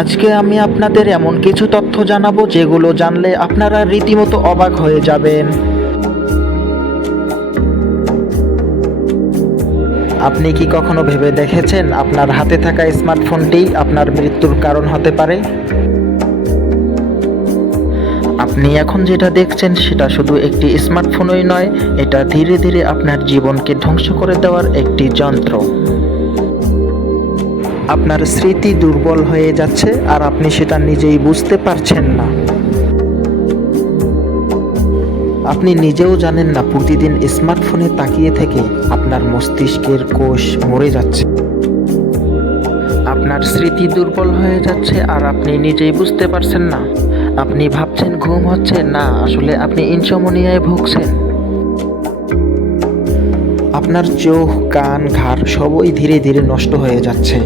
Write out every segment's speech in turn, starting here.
আজকে আমি আপনাদের এমন কিছু তথ্য জানাবো যেগুলো জানলে আপনারা রীতিমতো অবাক হয়ে যাবেন। আপনি কি কখনো ভেবে দেখেছেন আপনার হাতে থাকা স্মার্টফোনটি আপনার মৃত্যুর কারণ হতে পারে? আপনি এখন যেটা দেখছেন সেটা শুধু একটি স্মার্টফোনই নয়, এটা ধীরে ধীরে আপনার জীবনকে ধ্বংস করে দেওয়ার একটি যন্ত্র। আপনার স্মৃতি দুর্বল হয়ে যাচ্ছে আর আপনি সেটা নিজেই বুঝতে পারছেন না। আপনি নিজেও জানেন না প্রতিদিন স্মার্টফোনে তাকিয়ে থেকে আপনার মস্তিষ্কের কোষ মরে যাচ্ছে। আপনার স্মৃতি দুর্বল হয়ে যাচ্ছে আর আপনি নিজেই বুঝতে পারছেন না। আপনি ভাবছেন ঘুম হচ্ছে, না, আসলে আপনি ইনসমনিয়ায় ভুগছেন। আপনার চোখ, কান, ঘাড় সবই ধীরে ধীরে নষ্ট হয়ে যাচ্ছে।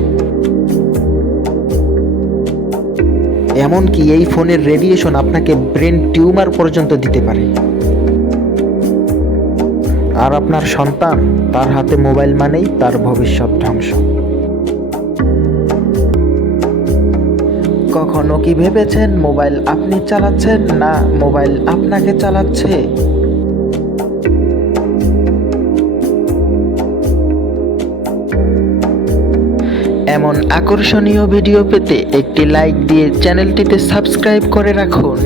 এমনকি এই ফোনের রেডিয়েশন আপনাকে ব্রেন টিউমার পর্যন্ত দিতে পারে। আর আপনার সন্তান, তার হাতে মোবাইল মানেই তার ভবিষ্যৎ ধ্বংস। কখনো কি ভেবেছেন মোবাইল আপনি চালাচ্ছেন, না মোবাইল আপনাকে চালাচ্ছে? এমন আকর্ষণীয় ভিডিও পেতে একটি লাইক দিয়ে চ্যানেলটিতে সাবস্ক্রাইব করে রাখুন।